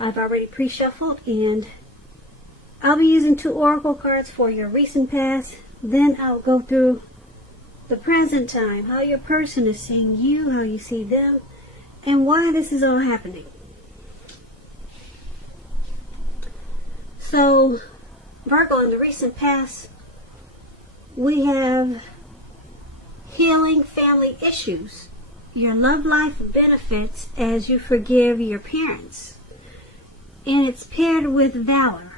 I've already pre-shuffled, and I'll be using 2 oracle cards for your recent past. Then I'll go through the present time, how your person is seeing you, how you see them, and why this is all happening. So, Virgo, in the recent past, we have healing family issues. Your love life benefits as you forgive your parents. And it's paired with valor.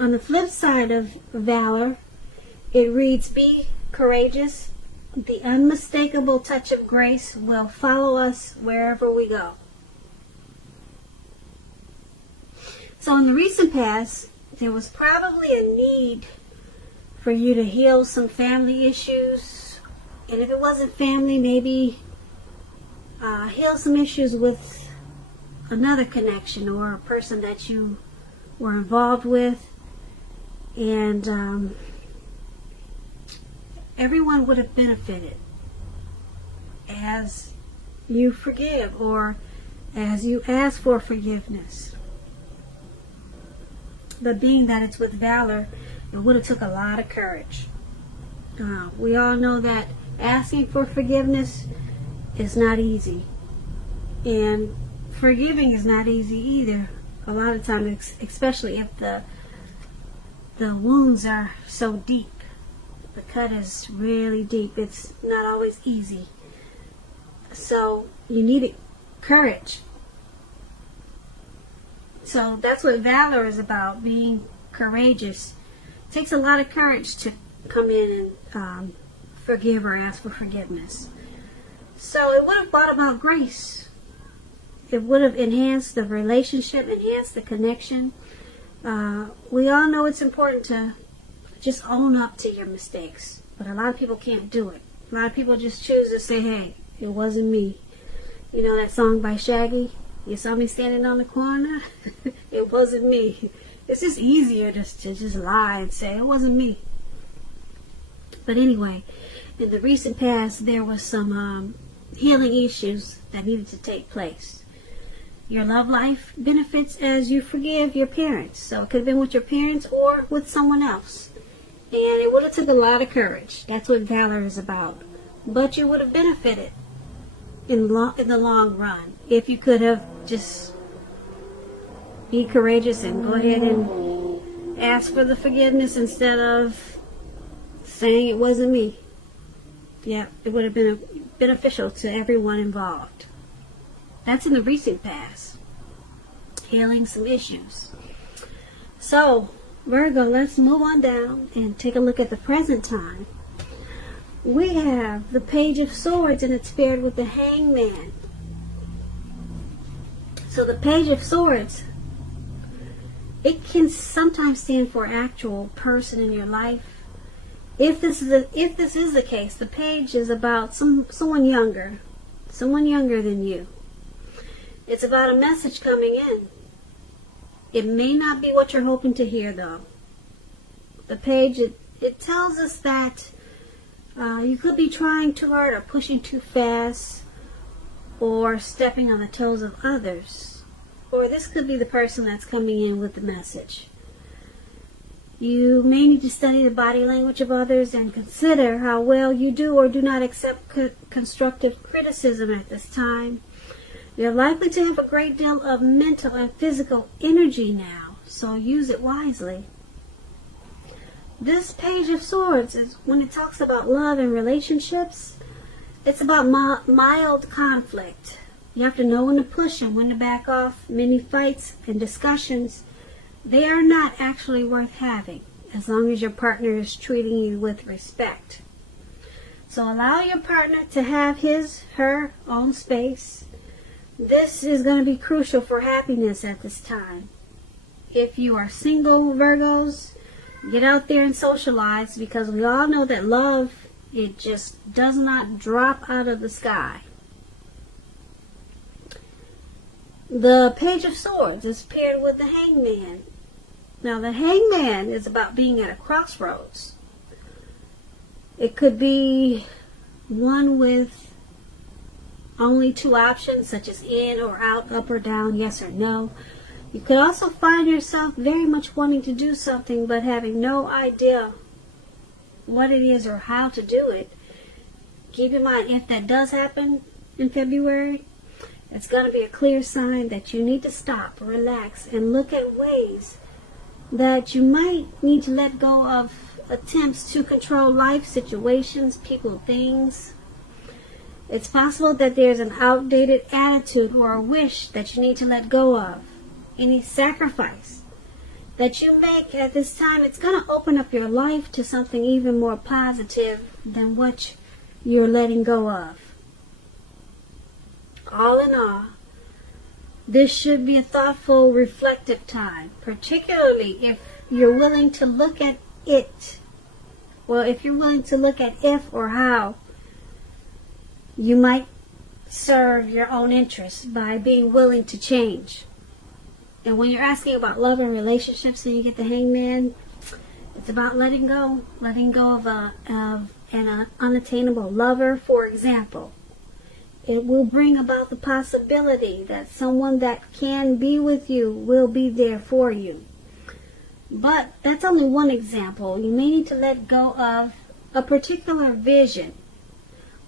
On the flip side of valor, it reads, be courageous. The unmistakable touch of grace will follow us wherever we go. So in the recent past, there was probably a need for you to heal some family issues. And if it wasn't family, maybe heal some issues with another connection or a person that you were involved with. And everyone would have benefited as you forgive or as you ask for forgiveness. But being that it's with valor, it would have took a lot of courage. We all know that asking for forgiveness is not easy. And forgiving is not easy either. A lot of times, especially if the wounds are so deep. The cut is really deep. It's not always easy. So you need courage. So that's what valor is about, being courageous. It takes a lot of courage to come in and forgive or ask for forgiveness. So it would have brought about grace. It would have enhanced the relationship, enhanced the connection. We all know it's important to just own up to your mistakes. But a lot of people can't do it. A lot of people just choose to say, hey, it wasn't me. You know that song by Shaggy? You saw me standing on the corner? It wasn't me. It's just easier to just lie and say, it wasn't me. But anyway, in the recent past, there was some healing issues that needed to take place. Your love life benefits as you forgive your parents. So it could have been with your parents or with someone else. And it would have took a lot of courage. That's what valor is about. But you would have benefited in the long run if you could have just be courageous and go ahead and ask for the forgiveness instead of saying it wasn't me. Yeah, it would have been beneficial to everyone involved. That's in the recent past. Healing some issues. So, Virgo, let's move on down and take a look at the present time. We have the Page of Swords, and it's paired with the Hangman. So the Page of Swords, it can sometimes stand for actual person in your life. If this is the case, the page is about someone younger than you. It's about a message coming in. It may not be what you're hoping to hear, though. The page, it tells us that you could be trying too hard or pushing too fast or stepping on the toes of others. Or this could be the person that's coming in with the message. You may need to study the body language of others and consider how well you do or do not accept constructive criticism at this time. You're likely to have a great deal of mental and physical energy now, so use it wisely. This Page of Swords is when it talks about love and relationships. It's about mild conflict. You have to know when to push and when to back off. Many fights and discussions, they are not actually worth having as long as your partner is treating you with respect. So allow your partner to have her own space. This is going to be crucial for happiness at this time. If you are single, Virgos, get out there and socialize, because we all know that love, it just does not drop out of the sky. The Page of Swords is paired with the Hangman. Now the Hangman is about being at a crossroads. It could be one with only two options, such as in or out, up or down, yes or no. You could also find yourself very much wanting to do something but having no idea what it is or how to do it. Keep in mind, if that does happen in February, it's going to be a clear sign that you need to stop, relax, and look at ways that you might need to let go of attempts to control life, situations, people, things. It's possible that there's an outdated attitude or a wish that you need to let go of. Any sacrifice that you make at this time, it's going to open up your life to something even more positive than what you're letting go of. All in all, this should be a thoughtful, reflective time, particularly if you're willing to look at it. Well, if you're willing to look at if or how you might serve your own interests by being willing to change. And when you're asking about love and relationships and you get the Hangman, it's about letting go of an unattainable lover, for example. It will bring about the possibility that someone that can be with you will be there for you. But that's only one example. You may need to let go of a particular vision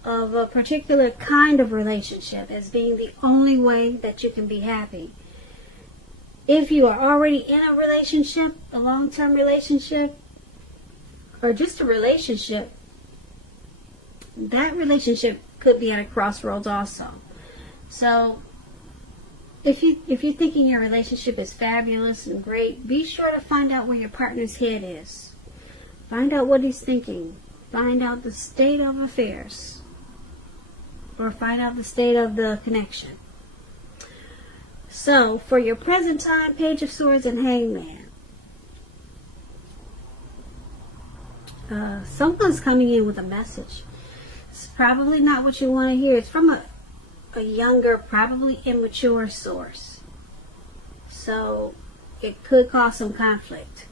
of a particular kind of relationship as being the only way that you can be happy. If you are already in a relationship, a long-term relationship, or just a relationship, that relationship could be at a crossroads also. So if you're thinking your relationship is fabulous and great, be sure to find out where your partner's head is. Find out what he's thinking. Find out the state of affairs. Or find out the state of the connection. So, for your present time, Page of Swords and Hangman. Someone's coming in with a message. It's probably not what you want to hear. It's from a younger, probably immature source. So, it could cause some conflict.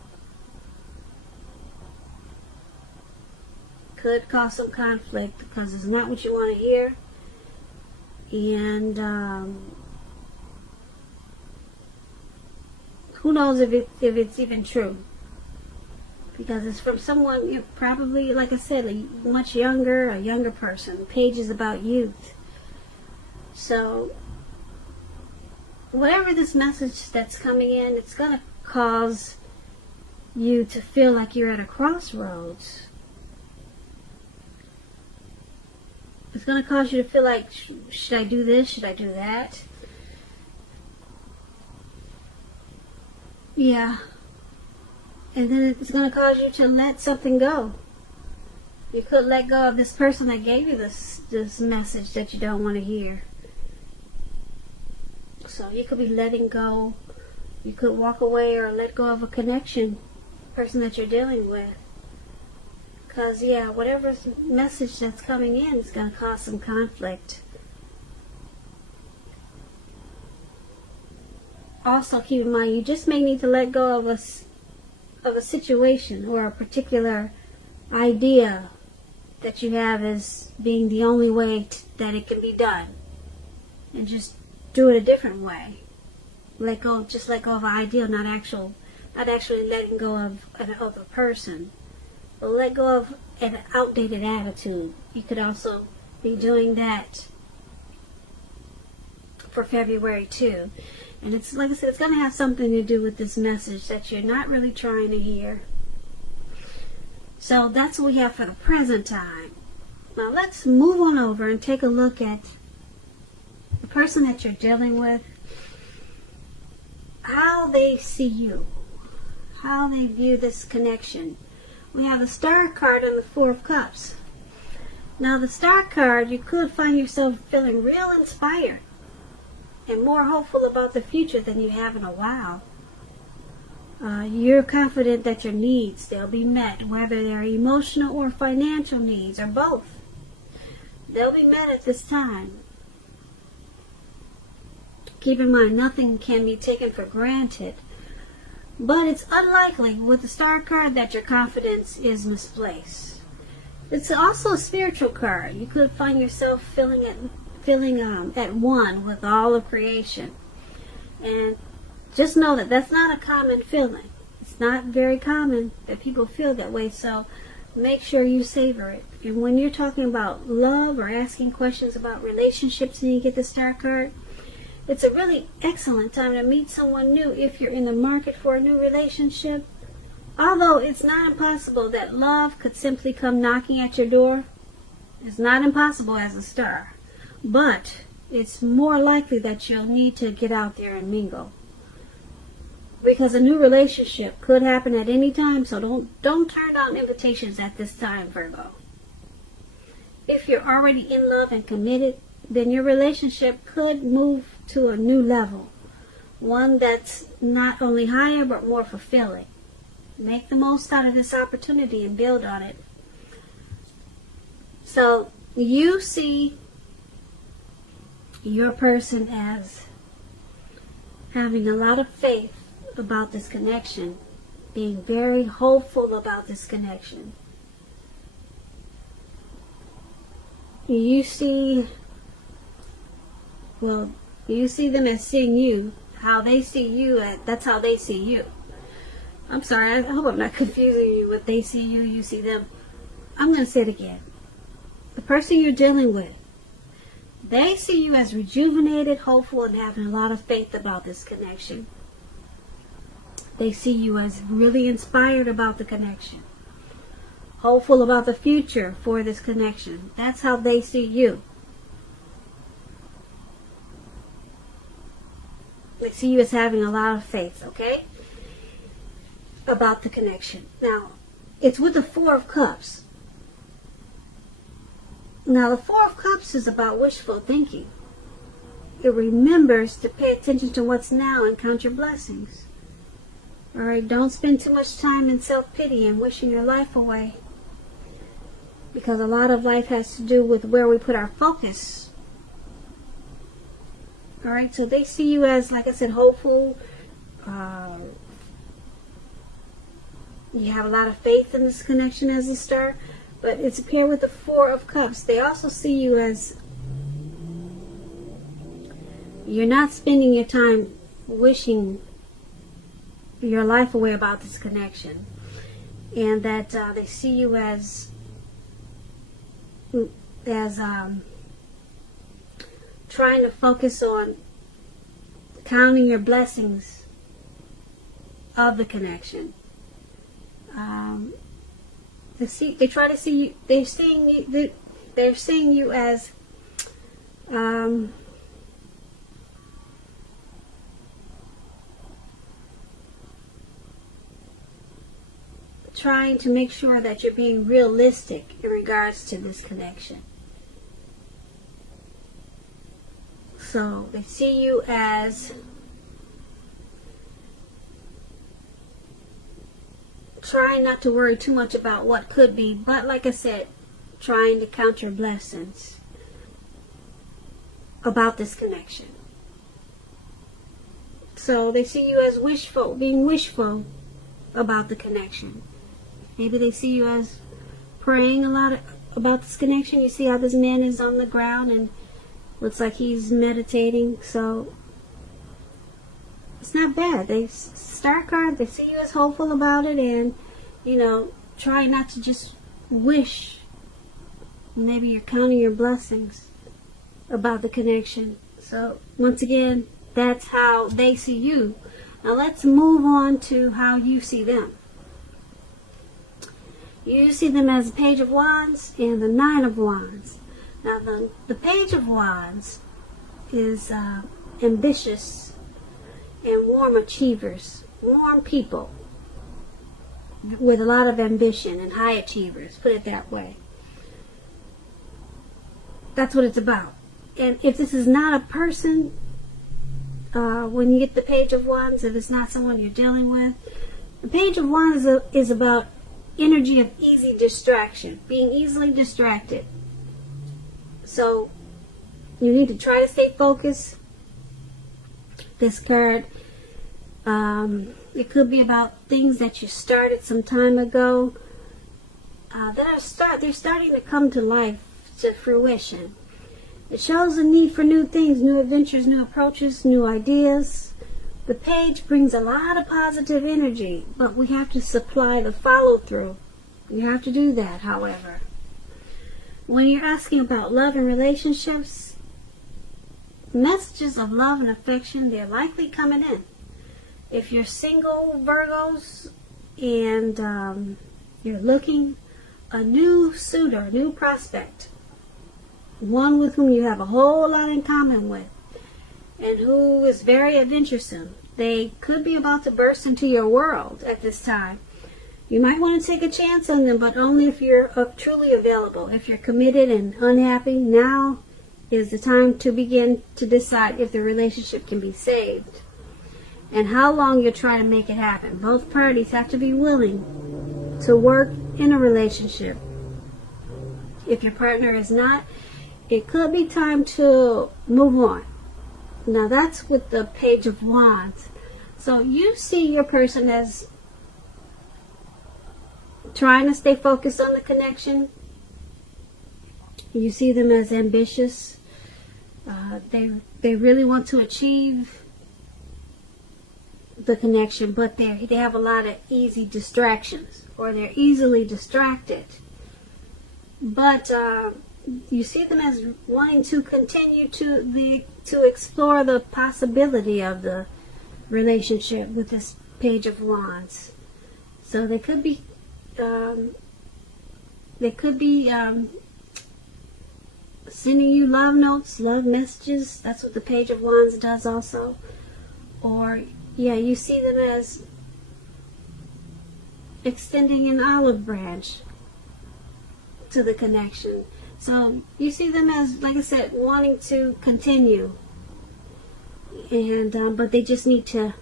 Could cause some conflict because it's not what you want to hear. And who knows if it's even true? Because it's from someone, you're probably, like I said, a younger person. The page is about youth. So, whatever this message that's coming in, it's going to cause you to feel like you're at a crossroads. It's going to cause you to feel like, should I do this? Should I do that? Yeah. And then it's going to cause you to let something go. You could let go of this person that gave you this message that you don't want to hear. So you could be letting go. You could walk away or let go of a connection, person that you're dealing with. Because, yeah, whatever message that's coming in is going to cause some conflict. Also, keep in mind, you just may need to let go of a situation or a particular idea that you have as being the only way that it can be done. And just do it a different way. Just let go of an ideal, not actually letting go of a person. But let go of an outdated attitude. You could also be doing that for February too. And it's, like I said, it's going to have something to do with this message that you're not really trying to hear. So that's what we have for the present time. Now let's move on over and take a look at the person that you're dealing with, how they see you, how they view this connection. We have the Star card and the Four of Cups. Now the Star card, you could find yourself feeling real inspired and more hopeful about the future than you have in a while. You're confident that your needs, they'll be met, whether they're emotional or financial needs, or both. They'll be met at this time. Keep in mind, nothing can be taken for granted. But it's unlikely with the Star card that your confidence is misplaced. It's also a spiritual card. You could find yourself feeling at one with all of creation. And just know that that's not a common feeling. It's not very common that people feel that way, so make sure you savor it. And when you're talking about love or asking questions about relationships and you get the Star card, it's a really excellent time to meet someone new if you're in the market for a new relationship. Although it's not impossible that love could simply come knocking at your door. It's not impossible as a Star. But it's more likely that you'll need to get out there and mingle. Because a new relationship could happen at any time, so don't turn down invitations at this time, Virgo. If you're already in love and committed, then your relationship could move to a new level. One that's not only higher, but more fulfilling. Make the most out of this opportunity and build on it. So, you see your person as having a lot of faith about this connection, being very hopeful about this connection. You see them as seeing you, how they see you, that's how they see you. I'm sorry, I hope I'm not confusing you with they see you, you see them. I'm going to say it again. The person you're dealing with, they see you as rejuvenated, hopeful, and having a lot of faith about this connection. They see you as really inspired about the connection. Hopeful about the future for this connection. That's how they see you. They see you as having a lot of faith, okay? About the connection. Now, it's with the Four of Cups. Now, the Four of Cups is about wishful thinking. It remembers to pay attention to what's now and count your blessings. Alright, don't spend too much time in self-pity and wishing your life away. Because a lot of life has to do with where we put our focus. Alright, so they see you as, like I said, hopeful. You have a lot of faith in this connection as a Star. But it's paired with the Four of Cups. They also see you as you're not spending your time wishing your life away about this connection, and that they see you as trying to focus on counting your blessings of the connection. They try to see you. They're seeing you. They're seeing you as trying to make sure that you're being realistic in regards to this connection. So they see you as trying not to worry too much about what could be, but like I said, trying to count your blessings about this connection. So they see you as wishful, being wishful about the connection. Maybe they see you as praying a lot about this connection. You see how this man is on the ground and looks like he's meditating. So it's not bad. They Star card, they see you as hopeful about it, and try not to just wish. Maybe you're counting your blessings about the connection. So once again, that's how they see you. Now let's move on to how you see them. You see them as the Page of Wands and the Nine of Wands. Now the Page of Wands is ambitious and warm achievers, warm people with a lot of ambition and high achievers, put it that way. That's what it's about. And if this is not a person, when you get the Page of Wands, if it's not someone you're dealing with, the Page of Wands is about energy of easy distraction, being easily distracted. So you need to try to stay focused. This card, it could be about things that you started some time ago they're starting to come to life, to fruition. It shows a need for new things, new adventures, new approaches, new ideas, The page brings a lot of positive energy, but we have to supply the follow-through. You have to do that, however. When you're asking about love and relationships, messages of love and affection, they're likely coming in. If you're single, Virgos, and you're looking, a new suitor, a new prospect, one with whom you have a whole lot in common with, and who is very adventuresome. They could be about to burst into your world at this time. You might want to take a chance on them, but only if you're truly available. If you're committed and unhappy, now is the time to begin to decide if the relationship can be saved and how long you're trying to make it happen. Both parties have to be willing to work in a relationship. If your partner is not, it could be time to move on. Now that's with the Page of Wands. So you see your person as trying to stay focused on the connection. You see them as ambitious. They really want to achieve the connection, but they have a lot of easy distractions, or they're easily distracted. But you see them as wanting to continue to explore the possibility of the relationship with this Page of Wands. So they could be sending you love notes, love messages. That's what the Page of Wands does also. Or yeah, you see them as extending an olive branch to the connection. So you see them as, like I said, wanting to continue, and but they just need to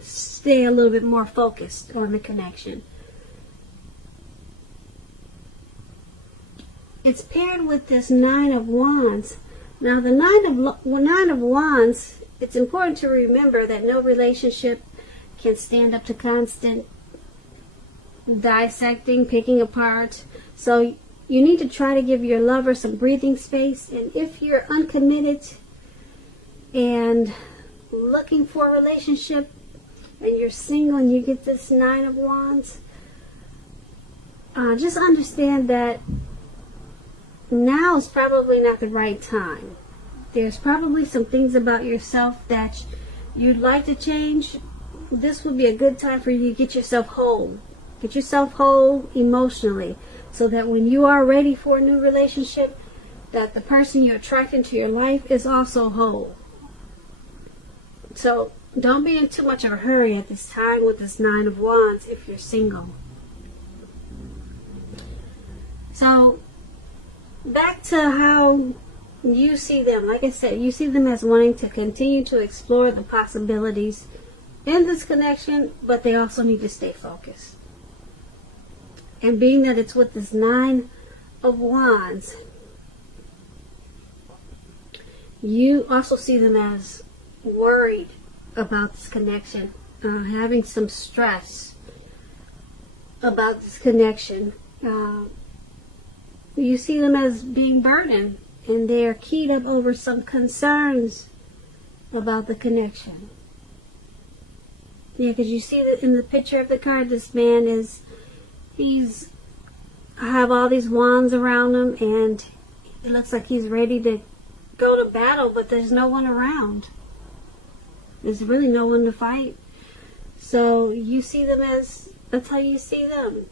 stay a little bit more focused on the connection. It's paired with this Nine of Wands. Now the Nine of Wands, it's important to remember that no relationship can stand up to constant dissecting, picking apart. So you need to try to give your lover some breathing space. And if you're uncommitted and looking for a relationship and you're single and you get this Nine of Wands, just understand that now is probably not the right time. There's probably some things about yourself that you'd like to change. This would be a good time for you to get yourself whole. Get yourself whole emotionally, so that when you are ready for a new relationship, that the person you're attracting to your life is also whole. So don't be in too much of a hurry at this time with this Nine of Wands if you're single. So back to how you see them. Like I said, you see them as wanting to continue to explore the possibilities in this connection, but they also need to stay focused. And being that it's with this Nine of Wands, you also see them as worried about this connection, having some stress about this connection. You see them as being burdened, and they are keyed up over some concerns about the connection. Yeah, because you see that in the picture of the card, this man he's have all these wands around him, and it looks like he's ready to go to battle, but there's no one around. There's really no one to fight. So you see them as, that's how you see them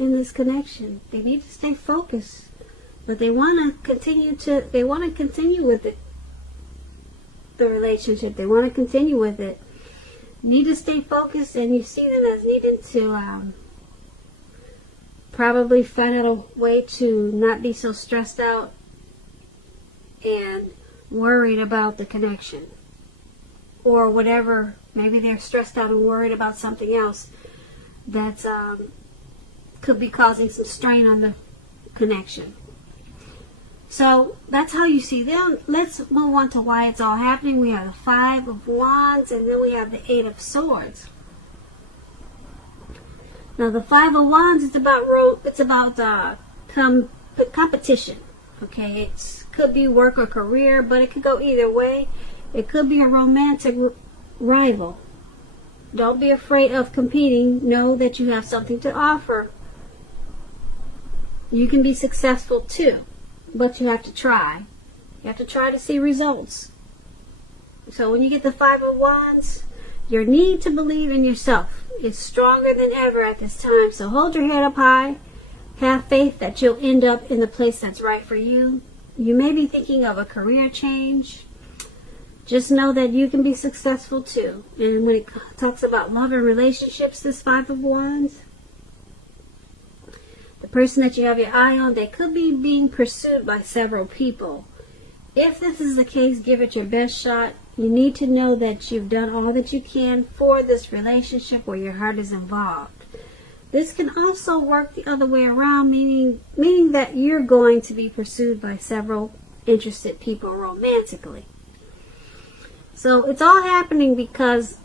in this connection. They need to stay focused, but they want to continue with it, the relationship. They want to continue with it. Need to stay focused, and you see them as needing to probably find out a way to not be so stressed out and worried about the connection, or whatever. Maybe they're stressed out and worried about something else that's could be causing some strain on the connection. So that's how you see them. Let's move on to why it's all happening. We have the Five of Wands, and then we have the Eight of Swords. Now the Five of Wands is about competition. Okay, it could be work or career, but it could go either way. It could be a romantic rival. Don't be afraid of competing. Know that you have something to offer. You can be successful too, but you have to try. You have to try to see results. So when you get the Five of Wands, your need to believe in yourself is stronger than ever at this time. So hold your head up high. Have faith that you'll end up in the place that's right for you. You may be thinking of a career change. Just know that you can be successful too. And when it talks about love and relationships, this Five of Wands, the person that you have your eye on, they could be being pursued by several people. If this is the case, give it your best shot. You need to know that you've done all that you can for this relationship where your heart is involved. This can also work the other way around, meaning that you're going to be pursued by several interested people romantically. So it's all happening because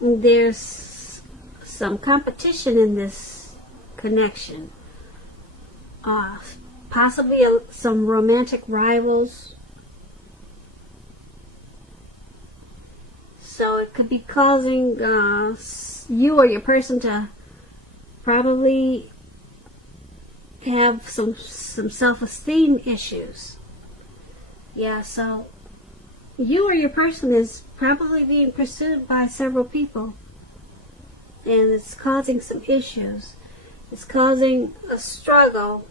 there's some competition in this connection. Possibly some romantic rivals. So it could be causing you or your person to probably have some self-esteem issues. Yeah, so you or your person is probably being pursued by several people, and it's causing some issues. It's causing a struggle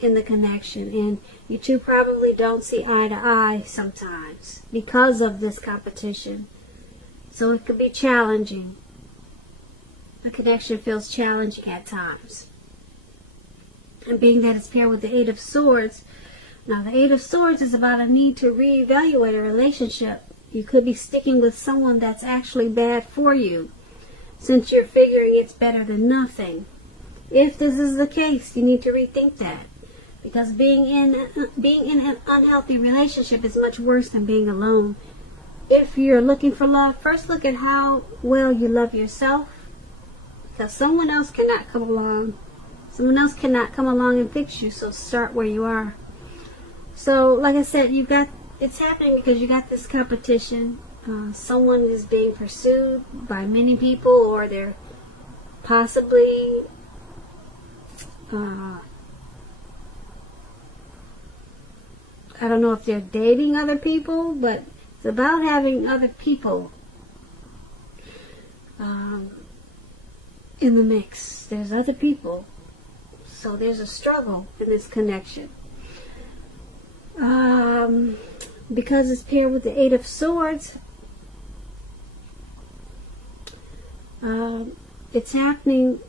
in the connection, and you two probably don't see eye to eye sometimes because of this competition. So it could be challenging. The connection feels challenging at times. And being that it's paired with the Eight of Swords, now the Eight of Swords is about a need to reevaluate a relationship. You could be sticking with someone that's actually bad for you, since you're figuring it's better than nothing. If this is the case, you need to rethink that. Because being in an unhealthy relationship is much worse than being alone. If you're looking for love, first look at how well you love yourself. Because someone else cannot come along. Someone else cannot come along and fix you. So start where you are. So, like I said, it's happening because you got this competition. Someone is being pursued by many people, or they're possibly I don't know if they're dating other people, but it's about having other people in the mix. There's other people. So there's a struggle in this connection. Because it's paired with the Eight of Swords, it's happening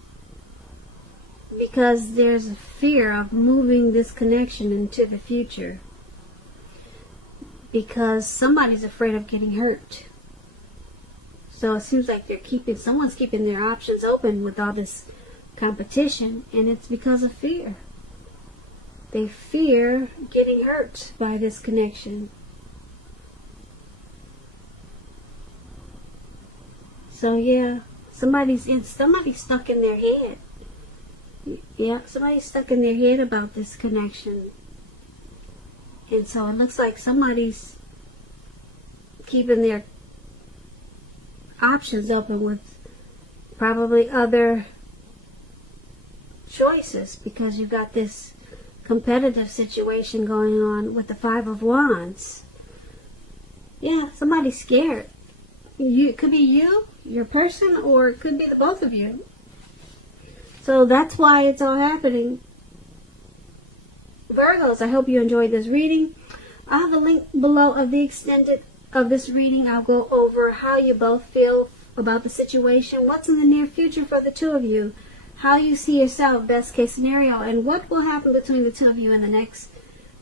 because there's a fear of moving this connection into the future. Because somebody's afraid of getting hurt. So it seems like someone's keeping their options open with all this competition, and it's because of fear. They fear getting hurt by this connection. So yeah, somebody's stuck in their head. Yeah, somebody's stuck in their head about this connection. And so it looks like somebody's keeping their options open with probably other choices, because you've got this competitive situation going on with the Five of Wands. Yeah, somebody's scared. It could be you, your person, or it could be the both of you. So that's why it's all happening. Virgos, I hope you enjoyed this reading. I have a link below of the extended of this reading. I'll go over how you both feel about the situation, what's in the near future for the two of you, how you see yourself, best case scenario, and what will happen between the two of you in the next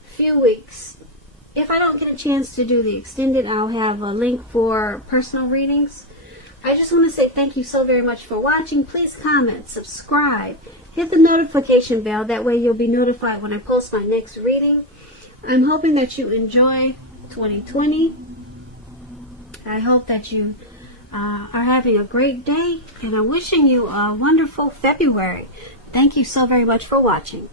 few weeks. If I don't get a chance to do the extended, I'll have a link for personal readings. I just want to say thank you so very much for watching. Please comment, subscribe, hit the notification bell. That way you'll be notified when I post my next reading. I'm hoping that you enjoy 2020. I hope that you are having a great day, and I'm wishing you a wonderful February. Thank you so very much for watching.